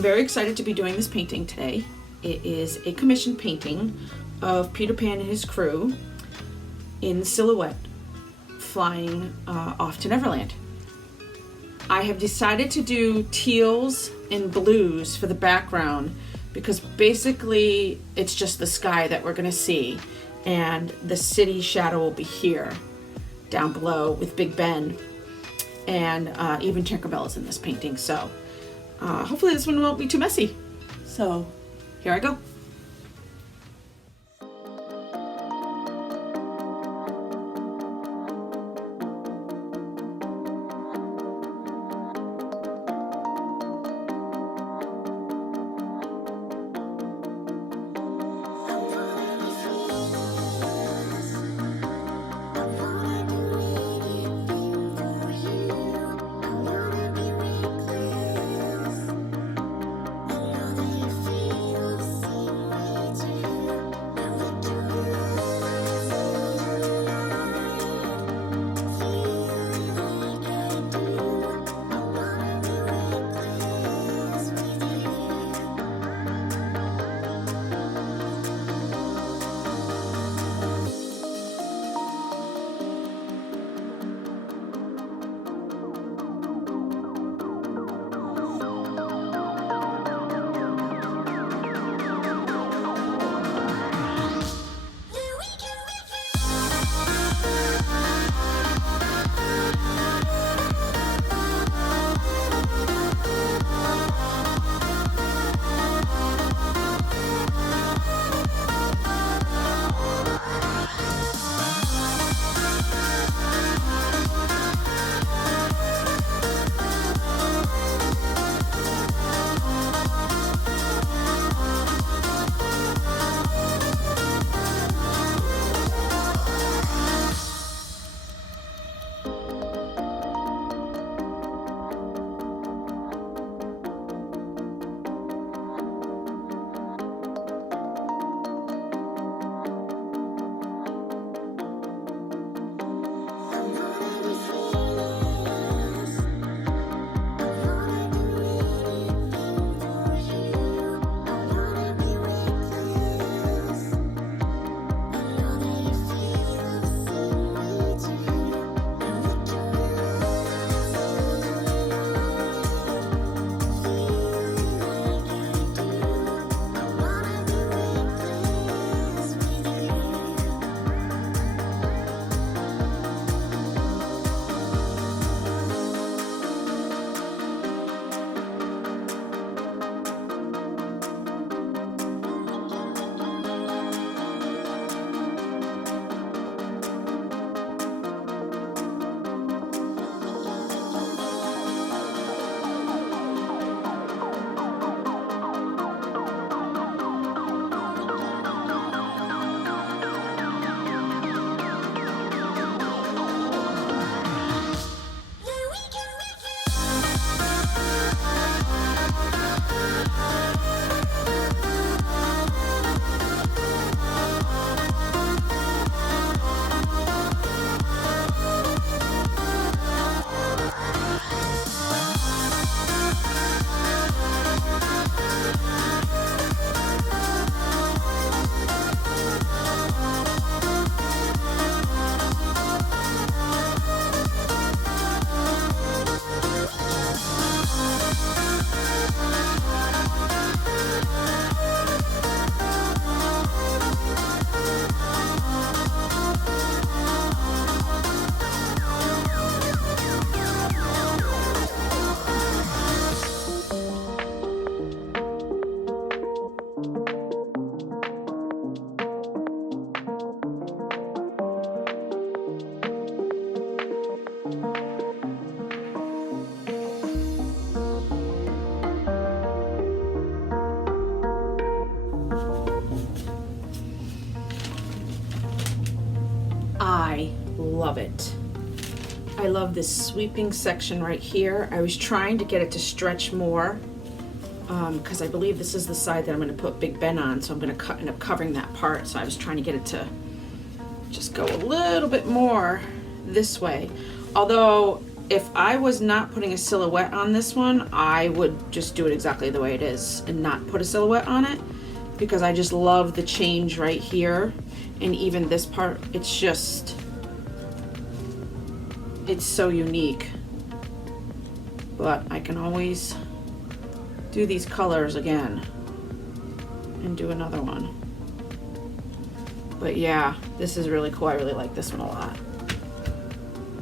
I'm very excited to be doing this painting today. It is a commissioned painting of Peter Pan and his crew in silhouette flying off to Neverland. I have decided to do teals and blues for the background because basically it's just the sky that we're gonna see, and the city shadow will be here down below with Big Ben, and even Tinkerbell is in this painting, so hopefully this one won't be too messy. So here I go. I love it. I love this sweeping section right here. I was trying to get it to stretch more because I believe this is the side that I'm going to put Big Ben on, so I'm going to end up covering that part. So I was trying to get it to just go a little bit more this way. Although if I was not putting a silhouette on this one, I would just do it exactly the way it is and not put a silhouette on it, because I just love the change right here. And even this part, it's so unique. But I can always do these colors again and do another one. But yeah, this is really cool. I really like this one a lot.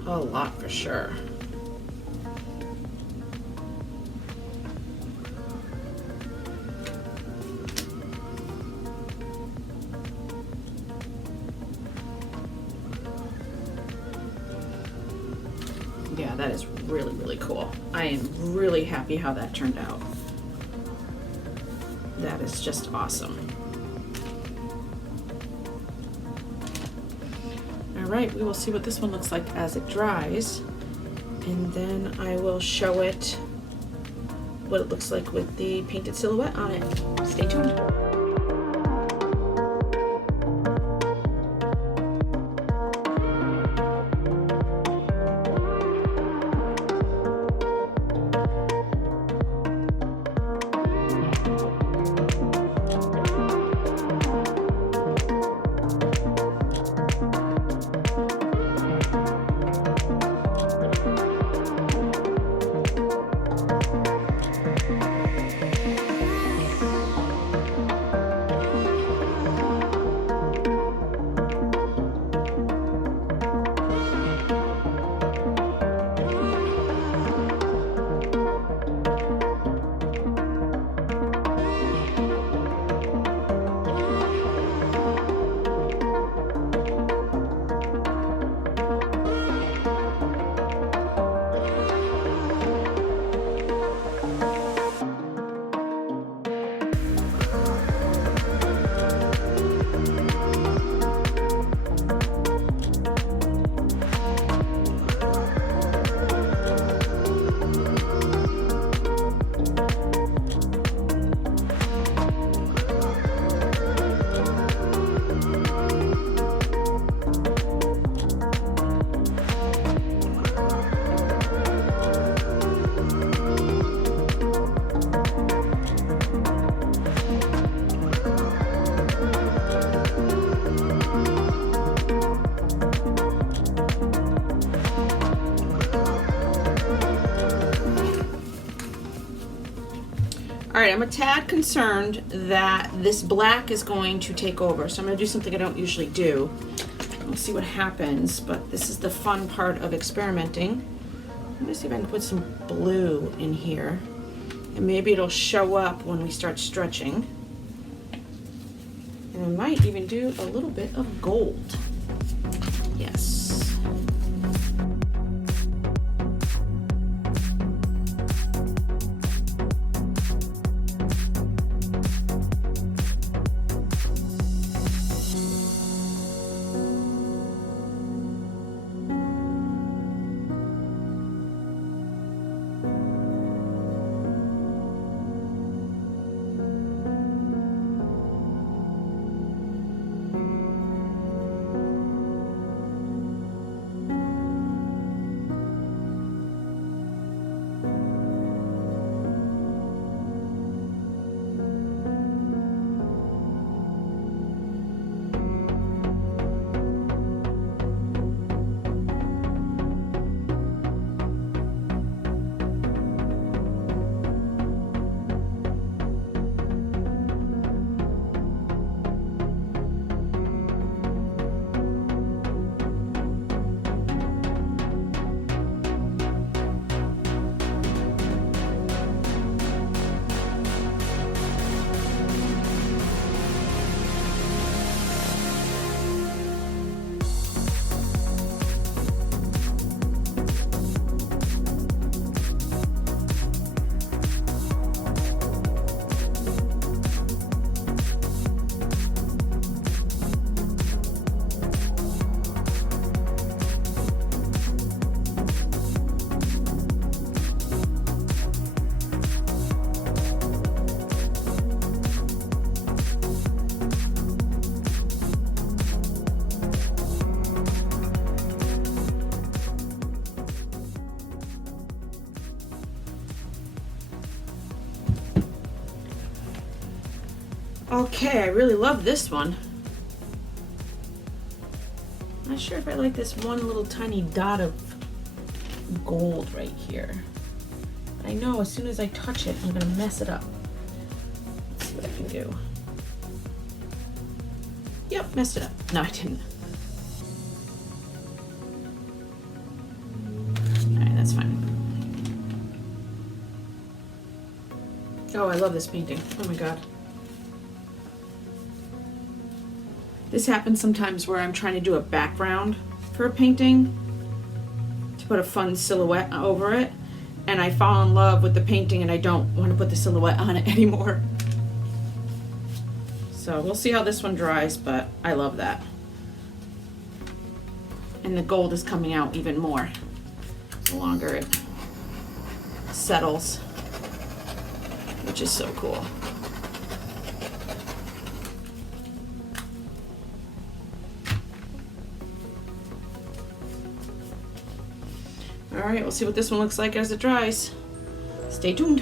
A lot for sure. Yeah, that is really, really cool. I am really happy how that turned out. That is just awesome. All right, we will see what this one looks like as it dries, and then I will show it what it looks like with the painted silhouette on it. Stay tuned. All right, I'm a tad concerned that this black is going to take over, so I'm going to do something I don't usually do. We'll see what happens, but this is the fun part of experimenting. Let me see if I can put some blue in here, and maybe it'll show up when we start stretching. And I might even do a little bit of gold. Yes. Okay, I really love this one. Not sure if I like this one little tiny dot of gold right here. I know as soon as I touch it, I'm gonna mess it up. Let's see what I can do. Yep, messed it up. No, I didn't. Alright, that's fine. Oh, I love this painting. Oh my god. This happens sometimes where I'm trying to do a background for a painting to put a fun silhouette over it, and I fall in love with the painting and I don't want to put the silhouette on it anymore. So we'll see how this one dries, but I love that. And the gold is coming out even more the longer it settles, which is so cool. All right, we'll see what this one looks like as it dries. Stay tuned.